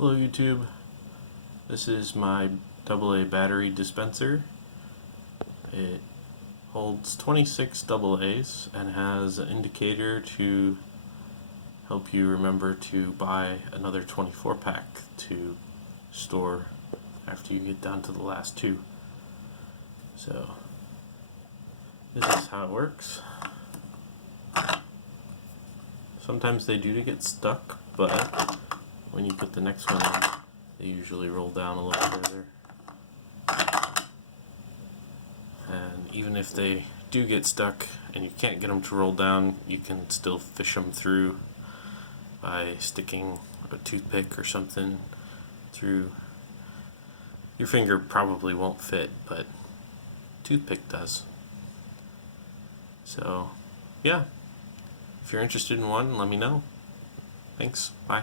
Hello YouTube, this is my AA battery dispenser. It holds 26 AA's and has an indicator to help you remember to buy another 24 pack to store after you get down to the last two. So this is how it works. Sometimes they do get stuck, but when you put the next one in, they usually roll down a little further. And even if they do get stuck and you can't get them to roll down, you can still fish them through by sticking a toothpick or something through. Your finger probably won't fit, but toothpick does. So yeah, if you're interested in one, let me know. Thanks, bye.